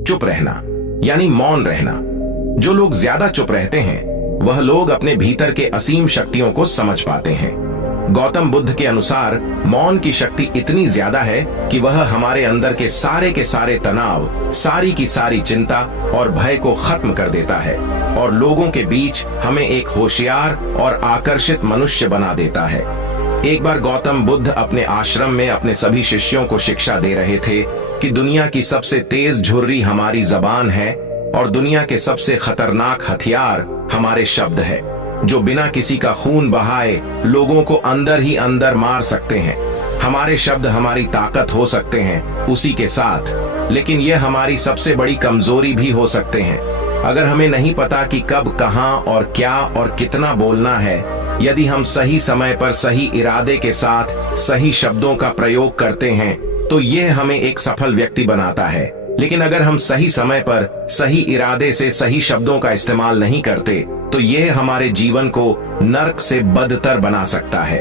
चुप रहना यानी मौन रहना। जो लोग ज्यादा चुप रहते हैं वह लोग अपने भीतर के असीम शक्तियों को समझ पाते हैं। गौतम बुद्ध के अनुसार मौन की शक्ति इतनी ज्यादा है कि वह हमारे अंदर के सारे तनाव, सारी की सारी चिंता और भय को खत्म कर देता है और लोगों के बीच हमें एक होशियार और आकर्षित मनुष्य बना देता है। एक बार गौतम बुद्ध अपने आश्रम में अपने सभी शिष्यों को शिक्षा दे रहे थे कि दुनिया की सबसे तेज झुर्री हमारी जबान है और दुनिया के सबसे खतरनाक हथियार हमारे शब्द है, जो बिना किसी का खून बहाए लोगों को अंदर ही अंदर मार सकते हैं। हमारे शब्द हमारी ताकत हो सकते हैं उसी के साथ, लेकिन यह हमारी सबसे बड़ी कमजोरी भी हो सकते हैं। अगर हमें नहीं पता कि कब, कहां और क्या और कितना बोलना है, यदि हम सही समय पर सही इरादे के साथ सही शब्दों का प्रयोग करते हैं तो यह हमें एक सफल व्यक्ति बनाता है। लेकिन अगर हम सही समय पर सही इरादे से सही शब्दों का इस्तेमाल नहीं करते तो यह हमारे जीवन को नर्क से बदतर बना सकता है।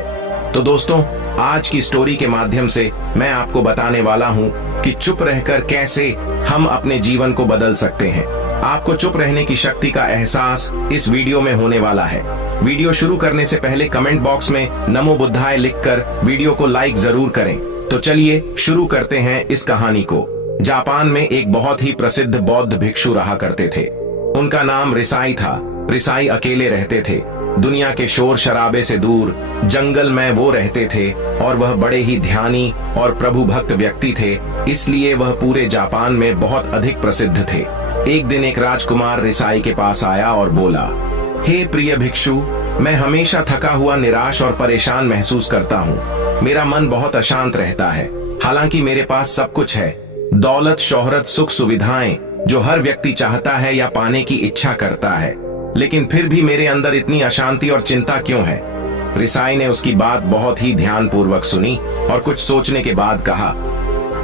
तो दोस्तों, आज की स्टोरी के माध्यम से मैं आपको बताने वाला हूं कि चुप रहकर कैसे हम अपने जीवन को बदल सकते हैं। आपको चुप रहने की शक्ति का एहसास इस वीडियो में होने वाला है। वीडियो शुरू करने से पहले कमेंट बॉक्स में नमो बुद्धाय लिखकर वीडियो को लाइक जरूर करें। तो चलिए शुरू करते हैं इस कहानी को। जापान में एक बहुत ही प्रसिद्ध बौद्ध भिक्षु रहा करते थे। उनका नाम रिसाई था। रिसाई अकेले रहते थे। दुनिया के शोर शराबे से दूर जंगल में वो रहते थे और वह बड़े ही ध्यानी और प्रभु भक्त व्यक्ति थे, इसलिए वह पूरे जापान में बहुत अधिक प्रसिद्ध थे। एक दिन एक राजकुमार रिसाई के पास आया और बोला, हे प्रिय भिक्षु, मैं हमेशा थका हुआ, निराश और परेशान महसूस करता हूँ। मेरा मन बहुत अशांत रहता है। हालांकि मेरे पास सब कुछ है, दौलत, शोहरत, सुख सुविधाएं जो हर व्यक्ति चाहता है या पाने की इच्छा करता है, लेकिन फिर भी मेरे अंदर इतनी अशांति और चिंता क्यों है? रिसाई ने उसकी बात बहुत ही ध्यानपूर्वक सुनी और कुछ सोचने के बाद कहा,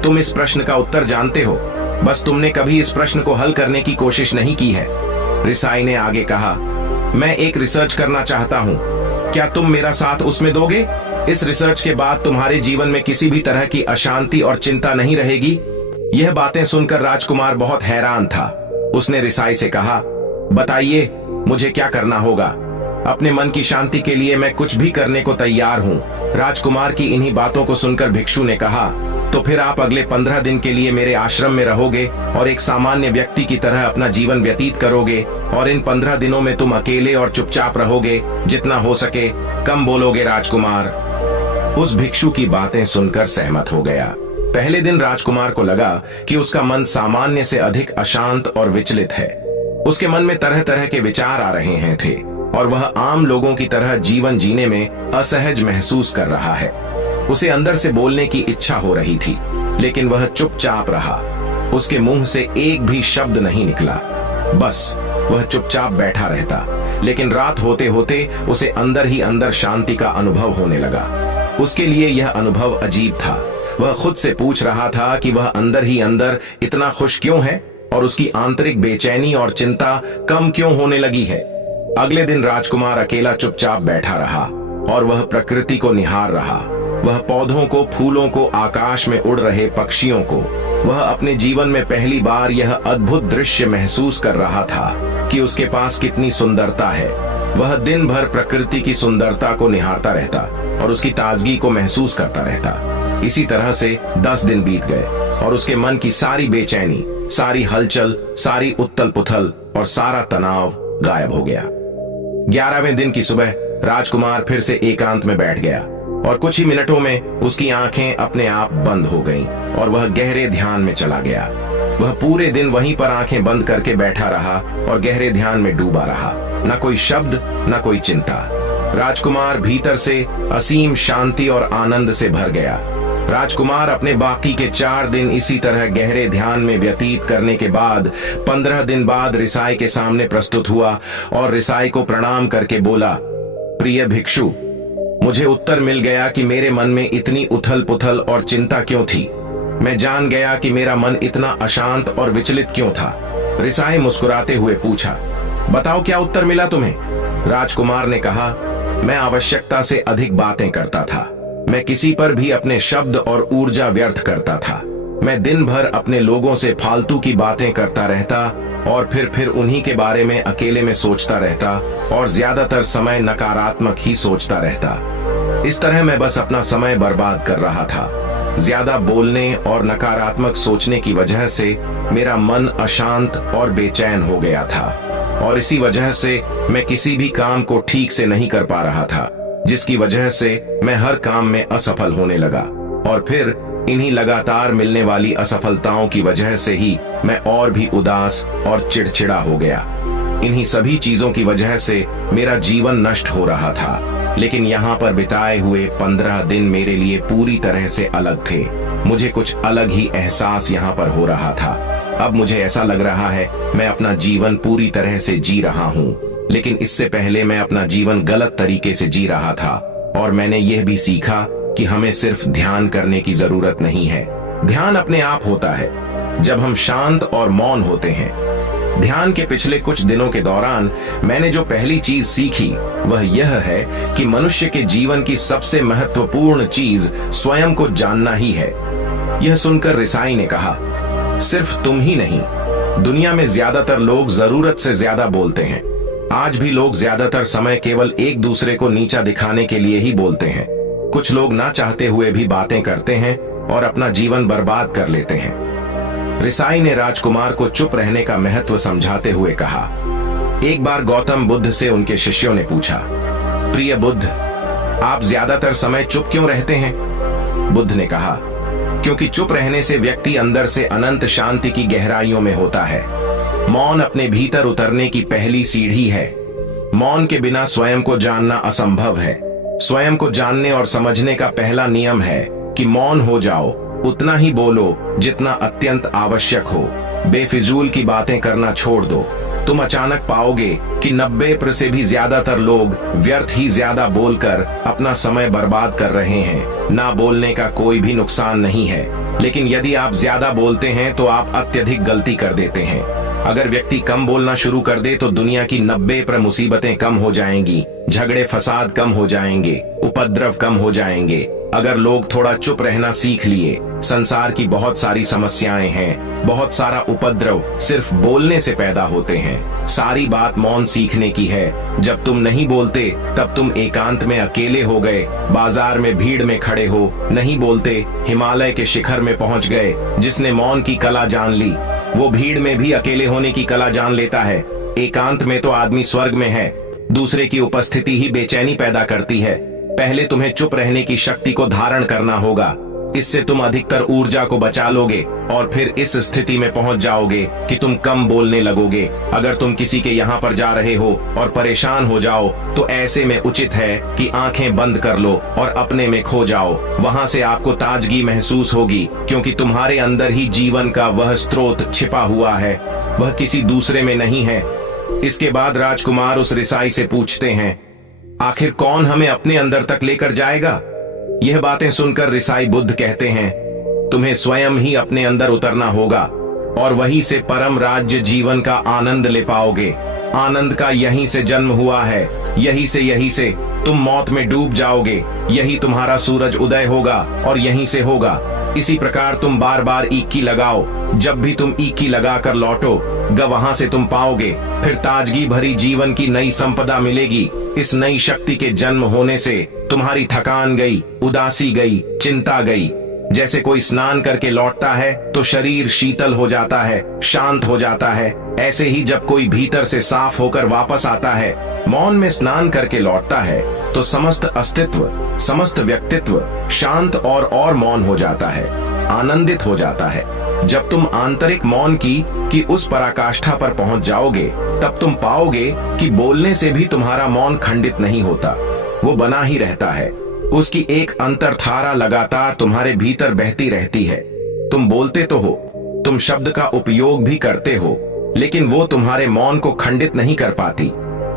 तुम इस प्रश्न का उत्तर जानते हो, बस तुमने कभी इस प्रश्न को हल करने की कोशिश नहीं की है। रिसाई ने आगे कहा, मैं एक रिसर्च करना चाहता हूँ, क्या तुम मेरा साथ उसमें दोगे? इस रिसर्च के बाद तुम्हारे जीवन में किसी भी तरह की अशांति और चिंता नहीं रहेगी। यह बातें सुनकर राजकुमार बहुत हैरान था। उसने रिसाई से कहा, बताइए मुझे क्या करना होगा? अपने मन की शांति के लिए मैं कुछ भी करने को तैयार हूँ। राजकुमार की इन्हीं बातों को सुनकर भिक्षु ने कहा, तो फिर आप अगले 15 दिन के लिए मेरे आश्रम में रहोगे और एक सामान्य व्यक्ति की तरह अपना जीवन व्यतीत करोगे और इन 15 दिनों में तुम अकेले और चुपचाप रहोगे, जितना हो सके कम बोलोगे। राजकुमार उस भिक्षु की बातें सुनकर सहमत हो गया। पहले दिन राजकुमार को लगा कि उसका मन सामान्य से अधिक अशांत और विचलित है। उसके मन में तरह तरह के विचार आ रहे हैं थे और वह आम लोगों की तरह जीवन जीने में असहज महसूस कर रहा है। उसे अंदर से बोलने की इच्छा हो रही थी, लेकिन वह चुपचाप रहा। उसके मुंह से एक भी शब्द नहीं निकला, बस वह चुपचाप बैठा रहता। लेकिन रात होते होते उसे अंदर ही अंदर शांति का अनुभव होने लगा। उसके लिए यह अनुभव अजीब था। वह खुद से पूछ रहा था कि वह अंदर ही अंदर इतना खुश क्यों है और उसकी आंतरिक बेचैनी और चिंता कम क्यों होने लगी है। अगले दिन राजकुमार अकेला चुपचाप बैठा रहा और वह प्रकृति को निहार रहा। वह पौधों को, फूलों को, आकाश में उड़ रहे पक्षियों को। वह अपने जीवन में पहली बार यह अद्भुत दृश्य महसूस कर रहा था कि उसके पास कितनी सुंदरता है। वह दिन भर प्रकृति की सुंदरता को निहारता रहता और उसकी ताजगी को महसूस करता रहता। इसी तरह से 10 दिन बीत गए और उसके मन की सारी बेचैनी, सारी हलचल, सारी उथल पुथल और सारा तनाव गायब हो गया। 11वें दिन की सुबह राजकुमार फिर से एकांत में बैठ गया और कुछ ही मिनटों में उसकी आंखें अपने आप बंद हो गईं और वह गहरे ध्यान में चला गया। वह पूरे दिन वहीं पर आंखें बंद करके बैठा रहा और गहरे ध्यान में डूबा रहा। न कोई शब्द, न कोई चिंता। राजकुमार भीतर से असीम शांति और आनंद से भर गया। राजकुमार अपने बाकी के 4 दिन इसी तरह गहरे ध्यान में व्यतीत करने के बाद 15 दिन बाद रिसाई के सामने प्रस्तुत हुआ और रिसाई को प्रणाम करके बोला, प्रिय भिक्षु, मुझे उत्तर मिल गया कि मेरे मन में इतनी उथल पुथल और चिंता क्यों थी। मैं जान गया कि मेरा मन इतना अशांत और विचलित क्यों था। रिसाई मुस्कुराते हुए पूछा, बताओ क्या उत्तर मिला तुम्हें? राजकुमार ने कहा, मैं आवश्यकता से अधिक बातें करता था। मैं किसी पर भी अपने शब्द और ऊर्जा व्यर्थ करता था। मैं दिन भर अपने लोगों से फालतू की बातें करता रहता और फिर उन्हीं के बारे में अकेले में सोचता रहता और ज्यादातर समय नकारात्मक ही सोचता रहता। इस तरह मैं बस अपना समय बर्बाद कर रहा था। ज्यादा बोलने और नकारात्मक सोचने की वजह से मेरा मन अशांत और बेचैन हो गया था और इसी वजह से मैं किसी भी काम को ठीक से नहीं कर पा रहा था, जिसकी वजह से मैं हर काम में असफल होने लगा और फिर इन्हीं लगातार मिलने वाली असफलताओं की वजह से ही मैं और भी उदास और चिड़चिड़ा हो गया। इन्हीं सभी चीजों की वजह से मेरा जीवन नष्ट हो रहा था, लेकिन यहाँ पर बिताए हुए 15 दिन मेरे लिए पूरी तरह से अलग थे। मुझे कुछ अलग ही एहसास यहाँ पर हो रहा था। अब मुझे ऐसा लग रहा है मैं अपना जीवन पूरी तरह से जी रहा हूँ, लेकिन इससे पहले मैं अपना जीवन गलत तरीके से जी रहा था और मैंने यह भी सीखा कि हमें सिर्फ ध्यान करने की जरूरत नहीं है। ध्यान अपने आप होता है जब हम शांत और मौन होते हैं। ध्यान के पिछले कुछ दिनों के दौरान मैंने जो पहली चीज सीखी वह यह है कि मनुष्य के जीवन की सबसे महत्वपूर्ण चीज स्वयं को जानना ही है। यह सुनकर रिसाई ने कहा, सिर्फ तुम ही नहीं, दुनिया में ज्यादातर लोग जरूरत से ज्यादा बोलते हैं। आज भी लोग ज्यादातर समय केवल एक दूसरे को नीचा दिखाने के लिए ही बोलते हैं। कुछ लोग ना चाहते हुए भी बातें करते हैं और अपना जीवन बर्बाद कर लेते हैं। रिसाई ने राजकुमार को चुप रहने का महत्व समझाते हुए कहा। एक बार गौतम बुद्ध से उनके शिष्यों ने पूछा, प्रिय बुद्ध, आप ज्यादातर समय चुप क्यों रहते हैं? बुद्ध ने कहा, क्योंकि चुप रहने से व्यक्ति अंदर से अनंत शांति की गहराइयों में होता है। मौन अपने भीतर उतरने की पहली सीढ़ी है। मौन के बिना स्वयं को जानना असंभव है। स्वयं को जानने और समझने का पहला नियम है कि मौन हो जाओ, उतना ही बोलो जितना अत्यंत आवश्यक हो। बेफिजूल की बातें करना छोड़ दो। तुम अचानक पाओगे कि 90% से भी ज्यादातर लोग व्यर्थ ही ज्यादा बोलकर अपना समय बर्बाद कर रहे हैं। ना बोलने का कोई भी नुकसान नहीं है, लेकिन यदि आप ज्यादा बोलते हैं तो आप अत्यधिक गलती कर देते हैं। अगर व्यक्ति कम बोलना शुरू कर दे तो दुनिया की 90% मुसीबतें कम हो जाएंगी, झगड़े फसाद कम हो जाएंगे, उपद्रव कम हो जाएंगे। अगर लोग थोड़ा चुप रहना सीख लिए, संसार की बहुत सारी समस्याएं हैं, बहुत सारा उपद्रव सिर्फ बोलने से पैदा होते हैं। सारी बात मौन सीखने की है। जब तुम नहीं बोलते तब तुम एकांत में अकेले हो गए, बाजार में भीड़ में खड़े हो, नहीं बोलते, हिमालय के शिखर में पहुंच गए। जिसने मौन की कला जान ली वो भीड़ में भी अकेले होने की कला जान लेता है। एकांत में तो आदमी स्वर्ग में है। दूसरे की उपस्थिति ही बेचैनी पैदा करती है। पहले तुम्हें चुप रहने की शक्ति को धारण करना होगा। इससे तुम अधिकतर ऊर्जा को बचा लोगे और फिर इस स्थिति में पहुंच जाओगे कि तुम कम बोलने लगोगे। अगर तुम किसी के यहाँ पर जा रहे हो और परेशान हो जाओ तो ऐसे में उचित है कि आंखें बंद कर लो और अपने में खो जाओ। वहां से आपको ताजगी महसूस होगी, क्योंकि तुम्हारे अंदर ही जीवन का वह स्रोत छिपा हुआ है, वह किसी दूसरे में नहीं है। इसके बाद राजकुमार उस रिसाई से पूछते हैं, आखिर कौन हमें अपने अंदर तक लेकर जाएगा? यह बातें सुनकर रिसाई बुद्ध कहते हैं, तुम्हें स्वयं ही अपने अंदर उतरना होगा और वहीं से परम राज्य जीवन का आनंद ले पाओगे। आनंद का यहीं से जन्म हुआ है। यहीं से तुम मौत में डूब जाओगे। यही तुम्हारा सूरज उदय होगा और यहीं से होगा। इसी प्रकार तुम बार बार ईकी लगाओ। जब भी तुम ईकी लगा कर लौटो वहां से तुम पाओगे फिर ताजगी भरी जीवन की नई संपदा मिलेगी। इस नई शक्ति के जन्म होने से तुम्हारी थकान गई, उदासी गई, चिंता गई। जैसे कोई स्नान करके लौटता है तो शरीर शीतल हो जाता है, शांत हो जाता है, ऐसे ही जब कोई भीतर से साफ होकर वापस आता है, मौन में स्नान करके लौटता है, तो समस्त अस्तित्व, समस्त व्यक्तित्व शांत और मौन हो जाता है, आनंदित हो जाता है। जब तुम आंतरिक मौन की उस पराकाष्ठा पर पहुंच जाओगे तब तुम पाओगे कि बोलने से भी तुम्हारा मौन खंडित नहीं होता, वो बना ही रहता है। उसकी एक अंतर्धारा लगातार तुम्हारे भीतर बहती रहती है। तुम बोलते तो हो, तुम शब्द का उपयोग भी करते हो, लेकिन वो तुम्हारे मौन को खंडित नहीं कर पाती।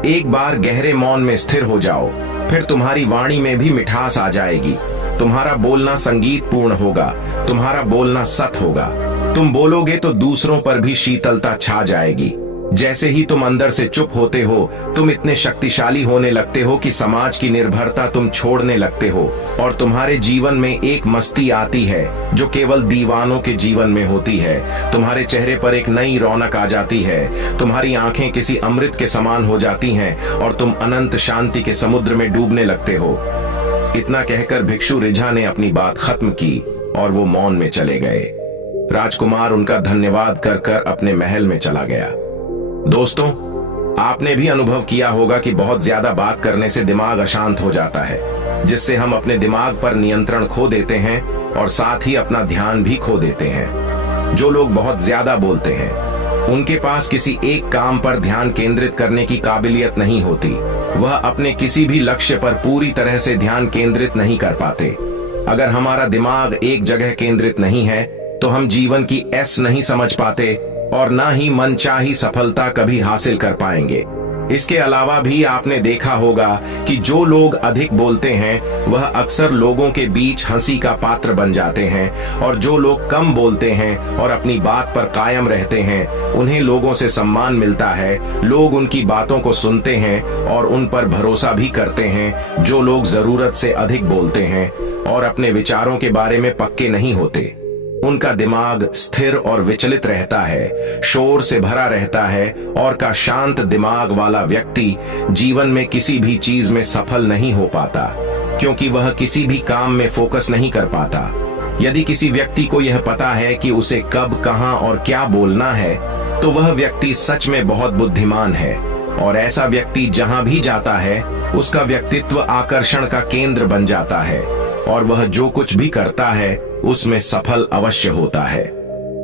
एक बार गहरे मौन में स्थिर हो जाओ, फिर तुम्हारी वाणी में भी मिठास आ जाएगी। तुम्हारा बोलना संगीत पूर्ण होगा, तुम्हारा बोलना सत होगा। तुम बोलोगे तो दूसरों पर भी शीतलता छा जाएगी। जैसे ही तुम अंदर से चुप होते हो, तुम इतने शक्तिशाली होने लगते हो कि समाज की निर्भरता तुम छोड़ने लगते हो और तुम्हारे जीवन में एक मस्ती आती है जो केवल दीवानों के जीवन में होती है। तुम्हारे चेहरे पर एक नई रौनक आ जाती है, तुम्हारी आंखें किसी अमृत के समान हो जाती हैं और तुम अनंत शांति के समुद्र में डूबने लगते हो। इतना कहकर भिक्षु रिझा ने अपनी बात खत्म की और वो मौन में चले गए। राजकुमार उनका धन्यवाद कर कर अपने महल में चला गया। दोस्तों, आपने भी अनुभव किया होगा कि बहुत ज्यादा बात करने से दिमाग अशांत हो जाता है, जिससे हम अपने दिमाग पर नियंत्रण खो देते हैं और साथ ही अपना ध्यान भी खो देते हैं। जो लोग बहुत ज्यादा बोलते हैं, उनके पास किसी एक काम पर ध्यान केंद्रित करने की काबिलियत नहीं होती। वह अपने किसी भी लक्ष्य पर पूरी तरह से ध्यान केंद्रित नहीं कर पाते। अगर हमारा दिमाग एक जगह केंद्रित नहीं है तो हम जीवन की एस नहीं समझ पाते और ना ही मनचाही सफलता कभी हासिल कर पाएंगे। इसके अलावा भी आपने देखा होगा कि जो लोग अधिक बोलते हैं वह अक्सर लोगों के बीच हंसी का पात्र बन जाते हैं और जो लोग कम बोलते हैं और अपनी बात पर कायम रहते हैं उन्हें लोगों से सम्मान मिलता है। लोग उनकी बातों को सुनते हैं और उन पर भरोसा भी करते हैं। जो लोग जरूरत से अधिक बोलते हैं और अपने विचारों के बारे में पक्के नहीं होते, उनका दिमाग स्थिर और विचलित रहता है, शोर से भरा रहता है और का शांत दिमाग वाला व्यक्ति जीवन में किसी भी चीज में सफल नहीं हो पाता, क्योंकि वह किसी भी काम में फोकस नहीं कर पाता। यदि किसी व्यक्ति को यह पता है कि उसे कब, कहां और क्या बोलना है, तो वह व्यक्ति सच में बहुत बुद्धिमान है और ऐसा व्यक्ति जहां भी जाता है उसका व्यक्तित्व आकर्षण का केंद्र बन जाता है और वह जो कुछ भी करता है उसमें सफल अवश्य होता है।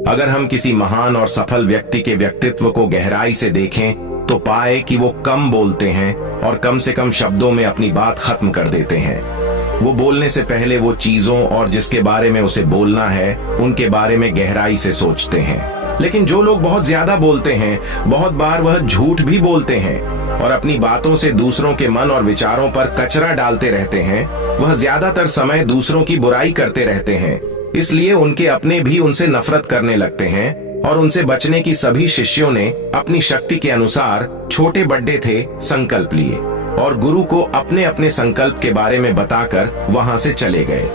अगर हम किसी महान और सफल व्यक्ति के व्यक्तित्व को गहराई से देखें तो पाए कि वो कम बोलते हैं और कम से कम शब्दों में अपनी बात खत्म कर देते हैं। वो बोलने से पहले वो चीजों और जिसके बारे में उसे बोलना है उनके बारे में गहराई से सोचते हैं। लेकिन जो लोग बहुत ज्यादा बोलते हैं, बहुत बार वह झूठ भी बोलते हैं और अपनी बातों से दूसरों के मन और विचारों पर कचरा डालते रहते हैं। वह ज्यादातर समय दूसरों की बुराई करते रहते हैं, इसलिए उनके अपने भी उनसे नफरत करने लगते हैं और उनसे बचने की सभी शिष्यों ने अपनी शक्ति के अनुसार छोटे बड़े थे संकल्प लिए और गुरु को अपने अपने संकल्प के बारे में बताकर वहां से चले गए।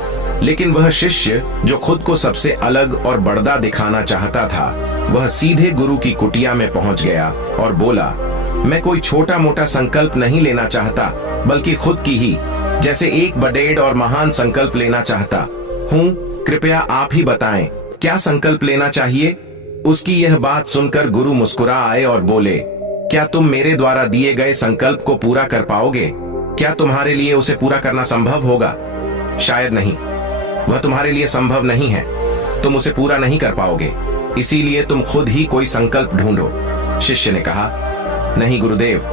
लेकिन वह शिष्य जो खुद को सबसे अलग और बड़ा दिखाना चाहता था, वह सीधे गुरु की कुटिया में पहुंच गया और बोला, मैं कोई छोटा मोटा संकल्प नहीं लेना चाहता, बल्कि खुद की ही जैसे एक बड़ेड और महान संकल्प लेना चाहता हूँ। कृपया आप ही बताएं, क्या संकल्प लेना चाहिए? उसकी यह बात सुनकर गुरु मुस्कुरा आए और बोले, क्या तुम मेरे द्वारा दिए गए संकल्प को पूरा कर पाओगे? क्या तुम्हारे लिए उसे पूरा करना संभव होगा? शायद नहीं, वह तुम्हारे लिए संभव नहीं है। तुम उसे पूरा नहीं कर पाओगे, इसीलिए तुम खुद ही कोई संकल्प ढूंढो। शिष्य ने कहा, नहीं गुरुदेव,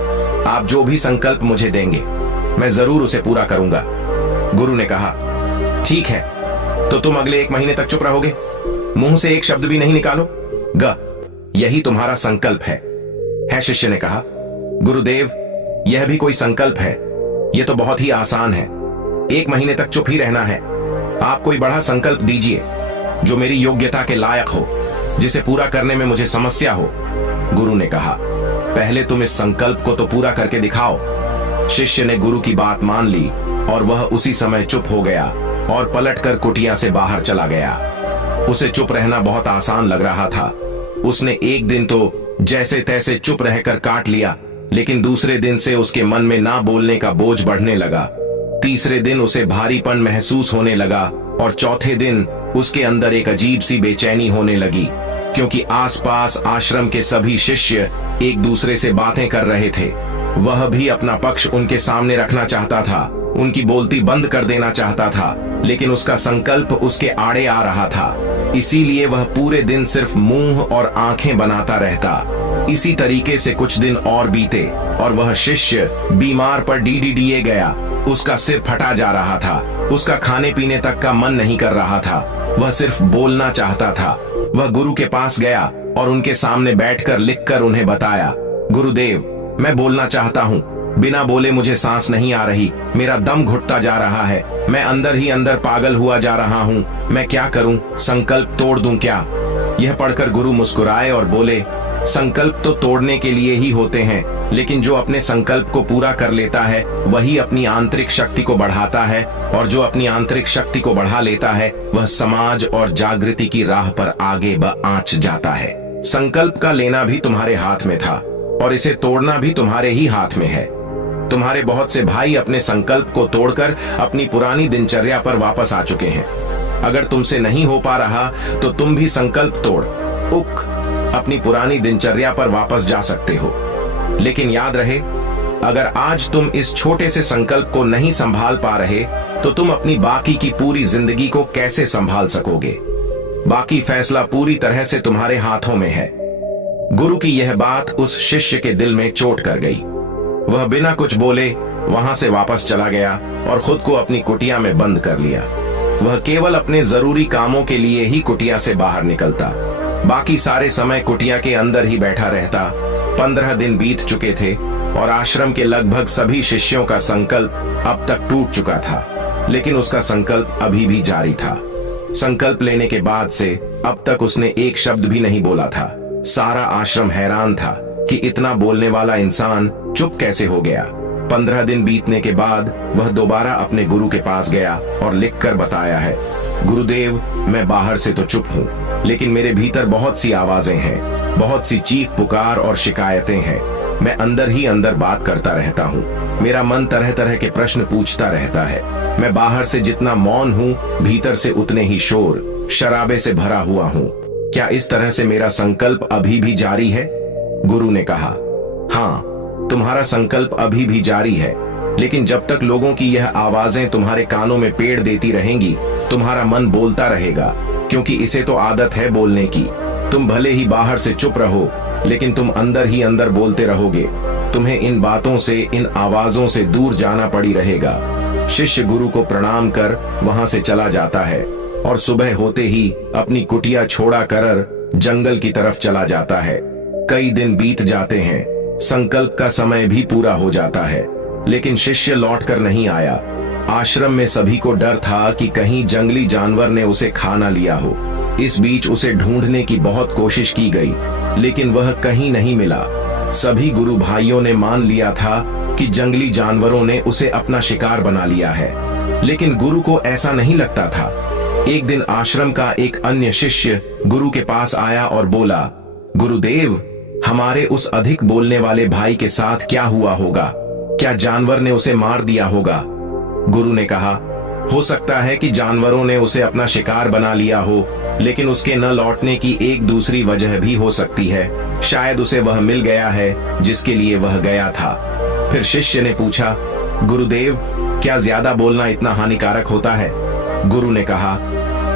आप जो भी संकल्प मुझे देंगे मैं जरूर उसे पूरा करूंगा। गुरु ने कहा, ठीक है, तो तुम अगले 1 महीने तक चुप रहोगे, मुंह से एक शब्द भी नहीं निकालोगे, यही तुम्हारा संकल्प है। शिष्य ने कहा, गुरुदेव, यह भी कोई संकल्प है? यह तो बहुत ही आसान है, 1 महीने तक चुप ही रहना है। आप कोई बड़ा संकल्प दीजिए जो मेरी योग्यता के लायक हो, जिसे पूरा करने में मुझे समस्या हो। गुरु ने कहा, पहले तुम इस संकल्प को तो पूरा करके दिखाओ। शिष्य ने गुरु की बात मान ली और वह उसी समय चुप हो गया और पलटकर कुटिया से बाहर चला गया। उसे चुप रहना बहुत आसान लग रहा था। उसने एक दिन तो जैसे तैसे चुप रहकर काट लिया, लेकिन दूसरे दिन से उसके मन में ना बोलने का बोझ बढ़ने लगा। तीसरे दिन उसे भारीपन महसूस होने लगा और चौथे दिन उसके अंदर एक अजीब सी बेचैनी होने लगी, क्योंकि आसपास आश्रम के सभी शिष्य एक दूसरे से बातें कर रहे थे। वह भी अपना पक्ष उनके सामने रखना चाहता था, उनकी बोलती बंद कर देना चाहता था, लेकिन उसका संकल्प उसके आड़े आ रहा था। इसीलिए वह पूरे दिन सिर्फ मुंह और आंखें बनाता रहता। इसी तरीके से कुछ दिन और बीते और वह शिष्य बीमार पर डीडीडीए गया। उसका सिर फटा जा रहा था, उसका खाने पीने तक का मन नहीं कर रहा था, वह सिर्फ बोलना चाहता था। वह गुरु के पास गया और उनके सामने बैठकर लिखकर उन्हें बताया, गुरुदेव, मैं बोलना चाहता हूँ, बिना बोले मुझे सांस नहीं आ रही, मेरा दम घुटता जा रहा है, मैं अंदर ही अंदर पागल हुआ जा रहा हूँ, मैं क्या करूँ? संकल्प तोड़ दूं क्या? यह पढ़कर गुरु मुस्कुराए और बोले, संकल्प तो तोड़ने के लिए ही होते हैं, लेकिन जो अपने संकल्प को पूरा कर लेता है वही अपनी आंतरिक शक्ति को बढ़ाता है, और जो अपनी आंतरिक शक्ति को बढ़ा लेता है वह समाज और जागृति की राह पर आगे आंच जाता है। संकल्प का लेना भी तुम्हारे हाथ में था और इसे तोड़ना भी तुम्हारे ही हाथ में है। तुम्हारे बहुत से भाई अपने संकल्प को तोड़कर अपनी पुरानी दिनचर्या पर वापस आ चुके हैं। अगर तुमसे नहीं हो पा रहा तो तुम भी संकल्प तोड़ अपनी पुरानी दिनचर्या पर वापस जा सकते हो। लेकिन याद रहे, अगर आज तुम इस छोटे से संकल्प को नहीं संभाल पा रहे तो तुम अपनी बाकी की पूरी जिंदगी को कैसे संभाल सकोगे? बाकी फैसला पूरी तरह से तुम्हारे हाथों में है। गुरु की यह बात उस शिष्य के दिल में चोट कर गई। वह बिना कुछ बोले वहां से वापस चला गया और खुद को अपनी कुटिया में बंद कर लिया। वह केवल अपने जरूरी कामों के लिए ही कुटिया से बाहर निकलता, बाकी सारे समय कुटिया के अंदर ही बैठा रहता। 15 दिन बीत चुके थे और आश्रम के लगभग सभी शिष्यों का संकल्प अब तक टूट चुका था, लेकिन उसका संकल्प अभी भी जारी था। संकल्प लेने के बाद से अब तक उसने एक शब्द भी नहीं बोला था। सारा आश्रम हैरान था कि इतना बोलने वाला इंसान चुप कैसे हो गया। 15 दिन बीतने के बाद वह दोबारा अपने गुरु के पास गया और लिखकर बताया है, गुरुदेव, मैं बाहर से तो चुप हूँ, लेकिन मेरे भीतर बहुत सी आवाजें हैं, बहुत सी चीख पुकार और शिकायतें हैं। मैं अंदर ही अंदर बात करता रहता हूँ। मेरा मन तरह तरह के प्रश्न पूछता रहता है। मैं बाहर से जितना मौन हूँ, भीतर से उतने ही शोर शराबे से भरा हुआ हूँ। क्या इस तरह से मेरा संकल्प अभी भी जारी है? गुरु ने कहा, हाँ, तुम्हारा संकल्प अभी भी जारी है, लेकिन जब तक लोगों की यह आवाजें तुम्हारे कानों में पेड़ देती रहेंगी, तुम्हारा मन बोलता रहेगा, क्योंकि इसे तो आदत है बोलने की। तुम भले ही बाहर से चुप रहो, लेकिन तुम अंदर ही अंदर बोलते रहोगे। तुम्हें इन बातों से, इन आवाजों से दूर जाना पड़ी रहेगा। शिष्य गुरु को प्रणाम कर वहां से चला जाता है और सुबह होते ही अपनी कुटिया छोड़ा कर जंगल की तरफ चला जाता है। कई दिन बीत जाते हैं, संकल्प का समय भी पूरा हो जाता है, लेकिन शिष्य लौटकर नहीं आया। आश्रम में सभी को डर था कि कहीं जंगली जानवर ने उसे खा ना लिया हो। इस बीच उसे ढूंढने की बहुत कोशिश की गई, लेकिन वह कहीं नहीं मिला। सभी गुरु भाइयों ने मान लिया था कि जंगली जानवरों ने उसे अपना शिकार बना लिया है, लेकिन गुरु को ऐसा नहीं लगता था। एक दिन आश्रम का एक अन्य शिष्य गुरु के पास आया और बोला, गुरुदेव, हमारे उस अधिक बोलने वाले भाई के साथ क्या हुआ होगा? क्या जानवर ने उसे मार दिया होगा? गुरु ने कहा, हो सकता है कि जानवरों ने उसे अपना शिकार बना लिया हो, लेकिन उसके न लौटने की एक दूसरी वजह भी हो सकती है। शायद उसे वह मिल गया है जिसके लिए वह गया था। फिर शिष्य ने पूछा, गुरुदेव, क्या ज्यादा बोलना इतना हानिकारक होता है? गुरु ने कहा,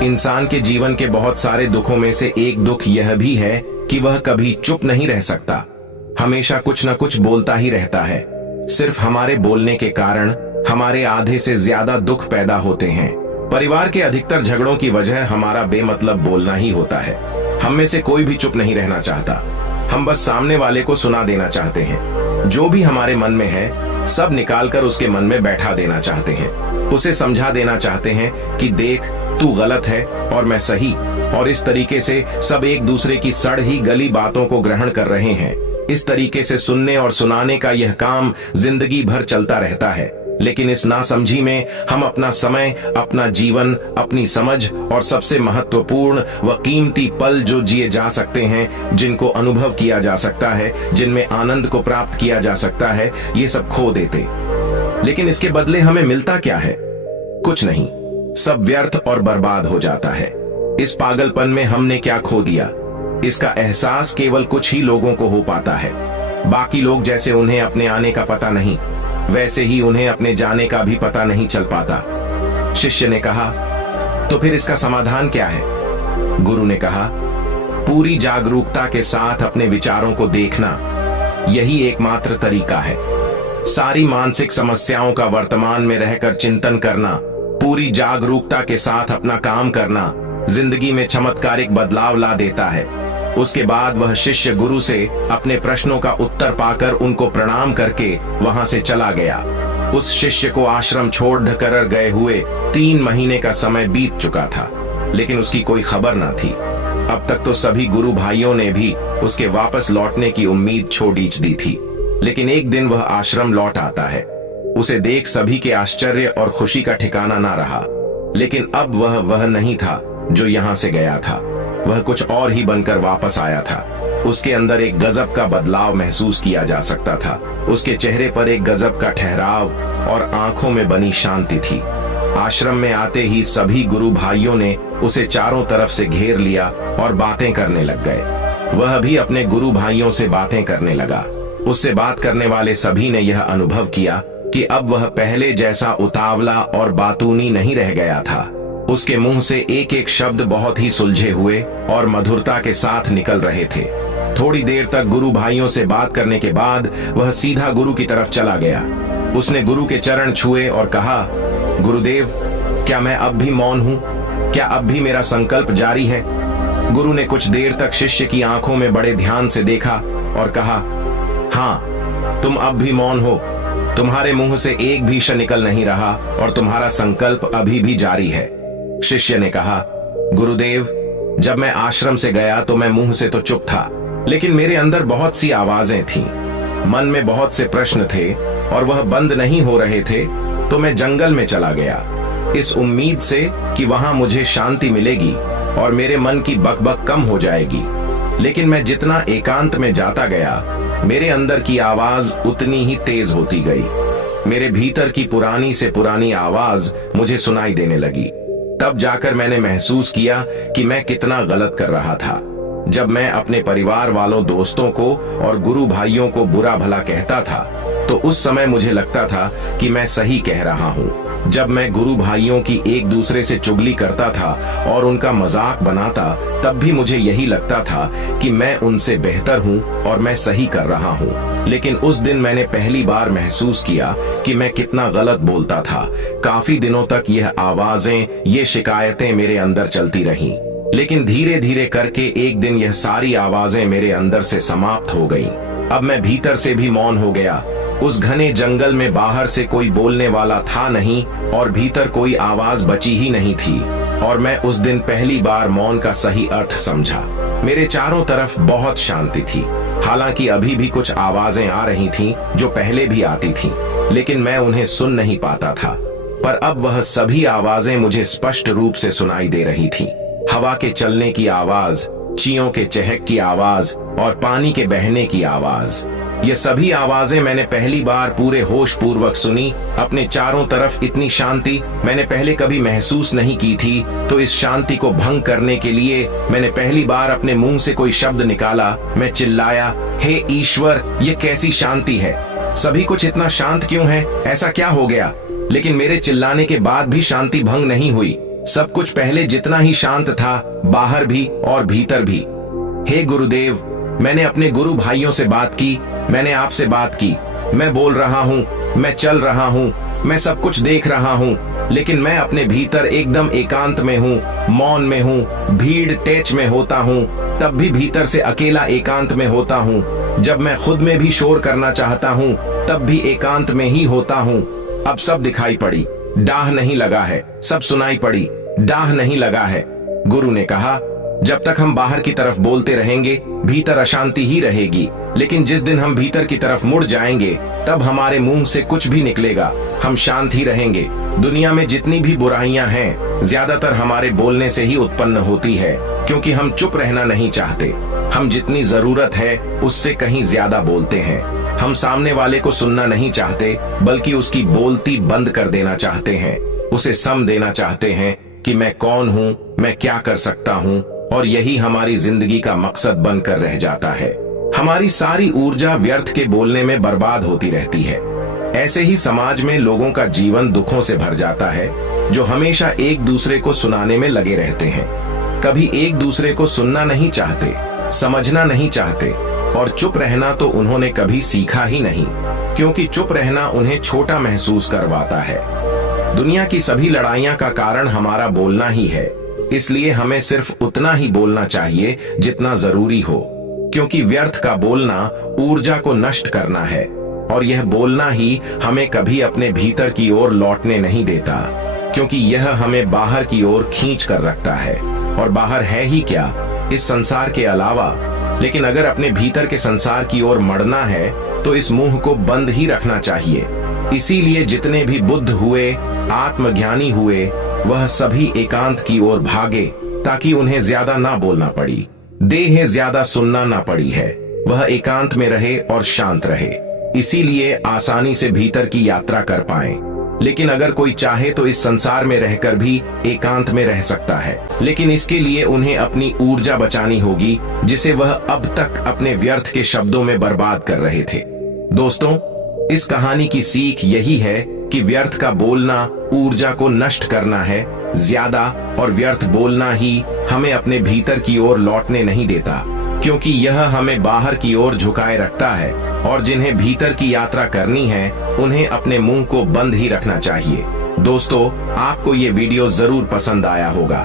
इंसान के जीवन के बहुत सारे दुखों में से एक दुख यह भी है कि वह कभी चुप नहीं रह सकता, हमेशा कुछ न कुछ बोलता ही रहता है। सिर्फ हमारे बोलने के कारण हमारे आधे से ज्यादा दुख पैदा होते हैं। परिवार के अधिकतर झगड़ों की वजह हमारा बेमतलब बोलना ही होता है। हम में से कोई भी चुप नहीं रहना चाहता। हम बस सामने वाले को सुना देना चाहते हैं। जो भी हमारे मन में है, सब निकालकर उसके मन में बैठा देना चाहते हैं। उसे समझा देना चाहते हैं कि देख, तू गलत है और मैं सही। और इस तरीके से सब एक दूसरे की सड़ ही गली बातों को ग्रहण कर रहे हैं। इस तरीके से सुनने और सुनाने का यह काम जिंदगी भर चलता रहता है। लेकिन इस नासमझी में हम अपना समय, अपना जीवन, अपनी समझ और सबसे महत्वपूर्ण व कीमती पल जो जिए जा सकते हैं, जिनको अनुभव किया जा सकता है, जिनमें आनंद को प्राप्त किया जा सकता है, ये सब खो देते। लेकिन इसके बदले हमें मिलता क्या है? कुछ नहीं, सब व्यर्थ और बर्बाद हो जाता है। इस पागलपन में हमने क्या खो दिया, इसका एहसास केवल कुछ ही लोगों को हो पाता है। बाकी लोग जैसे उन्हें अपने आने का पता नहीं, वैसे ही उन्हें अपने जाने का भी पता नहीं चल पाता। शिष्य ने कहा, तो फिर इसका समाधान क्या है? गुरु ने कहा, पूरी जागरूकता के साथ अपने विचारों को देखना, यही एकमात्र तरीका है। सारी मानसिक समस्याओं का वर्तमान में रहकर चिंतन करना, पूरी जागरूकता के साथ अपना काम करना जिंदगी में चमत्कारिक बदलाव ला देता है। उसके बाद वह शिष्य गुरु से अपने प्रश्नों का उत्तर पाकर उनको प्रणाम करके वहां से चला गया। उस शिष्य को आश्रम छोड़ कर गए हुए 3 महीने का समय बीत चुका था, लेकिन उसकी कोई खबर न थी। अब तक तो सभी गुरु भाइयों ने भी उसके वापस लौटने की उम्मीद छोड़ दी थी, लेकिन एक दिन वह आश्रम लौट आता है। उसे देख सभी के आश्चर्य और खुशी का ठिकाना ना रहा, लेकिन अब वह नहीं था जो यहां से गया था। वह कुछ और ही बनकर वापस आया था। उसके अंदर एक गजब का बदलाव महसूस किया जा सकता था। उसके चेहरे पर एक गजब का ठहराव और आंखों में बनी शांति थी। आश्रम में आते ही सभी गुरु भाइयों ने उसे चारों तरफ से घेर लिया और बातें करने लग गए। वह भी अपने गुरु भाइयों से बातें करने लगा। उससे बात करने वाले सभी ने यह अनुभव किया कि अब वह पहले जैसा उतावला और बातूनी नहीं रह गया था। उसके मुंह से एक एक शब्द बहुत ही सुलझे हुए और मधुरता के साथ निकल रहे थे। थोड़ी देर तक गुरु भाइयों से बात करने के बाद वह सीधा गुरु की तरफ चला गया। उसने गुरु के चरण छुए और कहा, गुरुदेव, क्या मैं अब भी मौन हूं? क्या अब भी मेरा संकल्प जारी है? गुरु ने कुछ देर तक शिष्य की आंखों में बड़े ध्यान से देखा और कहा, हाँ, तुम अब भी मौन हो। तुम्हारे मुंह से एक भी श निकल नहीं रहा और तुम्हारा संकल्प अभी भी जारी है। शिष्य ने कहा, गुरुदेव, जब मैं आश्रम से गया तो मैं मुंह से तो चुप था, लेकिन मेरे अंदर बहुत सी आवाजें थीं। मन में बहुत से प्रश्न थे और वह बंद नहीं हो रहे थे, तो मैं जंगल में चला गया, इस उम्मीद से कि वहां मुझे शांति मिलेगी और मेरे मन की बकबक कम हो जाएगी। लेकिन मैं जितना एकांत में जाता गया, मेरे अंदर की आवाज उतनी ही तेज होती गई। मेरे भीतर की पुरानी से पुरानी आवाज मुझे सुनाई देने लगी। तब जाकर मैंने महसूस किया कि मैं कितना गलत कर रहा था। जब मैं अपने परिवार वालों, दोस्तों को और गुरु भाइयों को बुरा भला कहता था, तो उस समय मुझे लगता था कि मैं सही कह रहा हूँ। जब मैं गुरु भाइयों की एक दूसरे से चुगली करता था और उनका मजाक बनाता, तब भी मुझे यही लगता था कि मैं उनसे बेहतर हूँ और मैं सही कर रहा हूँ। लेकिन उस दिन मैंने पहली बार महसूस किया कि मैं कितना गलत बोलता था। काफी दिनों तक यह आवाजें, ये शिकायतें मेरे अंदर चलती रहीं, लेकिन धीरे धीरे करके एक दिन यह सारी आवाजें मेरे अंदर से समाप्त हो गईं। अब मैं भीतर से भी मौन हो गया। उस घने जंगल में बाहर से कोई बोलने वाला था नहीं और भीतर कोई आवाज बची ही नहीं थी, और मैं उस दिन पहली बार मौन का सही अर्थ समझा। मेरे चारों तरफ बहुत शांति थी। हालांकि अभी भी कुछ आवाजें आ रही थीं जो पहले भी आती थीं, लेकिन मैं उन्हें सुन नहीं पाता था। पर अब वह सभी आवाजें मुझे स्पष्ट रूप से सुनाई दे रही थीं। हवा के चलने की आवाज, चींयों के चहक की आवाज और पानी के बहने की आवाज, ये सभी आवाजें मैंने पहली बार पूरे होश पूर्वक सुनी। अपने चारों तरफ इतनी शांति मैंने पहले कभी महसूस नहीं की थी। तो इस शांति को भंग करने के लिए मैंने पहली बार अपने मुंह से कोई शब्द निकाला। मैं चिल्लाया, हे ईश्वर, ये कैसी शांति है? सभी कुछ इतना शांत क्यों है? ऐसा क्या हो गया? लेकिन मेरे चिल्लाने के बाद भी शांति भंग नहीं हुई। सब कुछ पहले जितना ही शांत था, बाहर भी और भीतर भी। हे गुरुदेव, मैंने अपने गुरु भाइयों से बात की, मैंने आपसे बात की। मैं बोल रहा हूँ, मैं चल रहा हूँ, मैं सब कुछ देख रहा हूँ, लेकिन मैं अपने भीतर एकदम एकांत में हूँ, मौन में हूँ। भीड़ टेच में होता हूँ, तब भी भीतर से अकेला एकांत में होता हूँ। जब मैं खुद में भी शोर करना चाहता हूँ, तब भी एकांत में ही होता हूँ। अब सब दिखाई पड़ी, डाह नहीं लगा है। सब सुनाई पड़ी, डाह नहीं लगा है। गुरु ने कहा, जब तक हम बाहर की तरफ बोलते रहेंगे, भीतर अशांति ही रहेगी। लेकिन जिस दिन हम भीतर की तरफ मुड़ जाएंगे, तब हमारे मुंह से कुछ भी निकलेगा, हम शांत ही रहेंगे। दुनिया में जितनी भी बुराइयां हैं, ज्यादातर हमारे बोलने से ही उत्पन्न होती है, क्योंकि हम चुप रहना नहीं चाहते। हम जितनी जरूरत है उससे कहीं ज्यादा बोलते हैं। हम सामने वाले को सुनना नहीं चाहते, बल्कि उसकी बोलती बंद कर देना चाहते हैं। उसे सम देना चाहते हैं कि मैं कौन हूँ, मैं क्या कर सकता हूँ, और यही हमारी जिंदगी का मकसद बनकर रह जाता है। हमारी सारी ऊर्जा व्यर्थ के बोलने में बर्बाद होती रहती है। ऐसे ही समाज में लोगों का जीवन दुखों से भर जाता है, जो हमेशा एक दूसरे को सुनाने में लगे रहते हैं। कभी एक दूसरे को सुनना नहीं चाहते, समझना नहीं चाहते, और चुप रहना तो उन्होंने कभी सीखा ही नहीं, क्योंकि चुप रहना उन्हें छोटा महसूस करवाता है। दुनिया की सभी लड़ाइयां का कारण हमारा बोलना ही है, इसलिए हमें सिर्फ उतना ही बोलना चाहिए जितना जरूरी हो, क्योंकि व्यर्थ का बोलना ऊर्जा को नष्ट करना है, और यह बोलना ही हमें कभी अपने भीतर की ओर लौटने नहीं देता, क्योंकि यह हमें बाहर की ओर खींच कर रखता है। और बाहर है ही क्या? इस संसार के अलावा। लेकिन अगर अपने भीतर के संसार की ओर मड़ना है तो इस मुंह को बंद ही रखना चाहिए। इसीलिए जितने भी बुद्ध हुए, आत्मज्ञानी हुए, वह सभी एकांत की ओर भागे ताकि उन्हें ज्यादा ना बोलना पड़ी, देह ज्यादा सुनना ना पड़ी है। वह एकांत में रहे और शांत रहे, इसीलिए आसानी से भीतर की यात्रा कर पाए। लेकिन अगर कोई चाहे तो इस संसार में रहकर भी एकांत में रह सकता है, लेकिन इसके लिए उन्हें अपनी ऊर्जा बचानी होगी जिसे वह अब तक अपने व्यर्थ के शब्दों में बर्बाद कर रहे थे। दोस्तों, इस कहानी की सीख यही है कि व्यर्थ का बोलना ऊर्जा को नष्ट करना है ज्यादा, और व्यर्थ बोलना ही हमें अपने भीतर की ओर लौटने नहीं देता, क्योंकि यह हमें बाहर की ओर झुकाए रखता है। और जिन्हें भीतर की यात्रा करनी है उन्हें अपने मुंह को बंद ही रखना चाहिए। दोस्तों, आपको ये वीडियो जरूर पसंद आया होगा।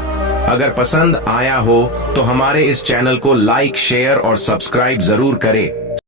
अगर पसंद आया हो तो हमारे इस चैनल को लाइक, शेयर और सब्सक्राइब जरूर करें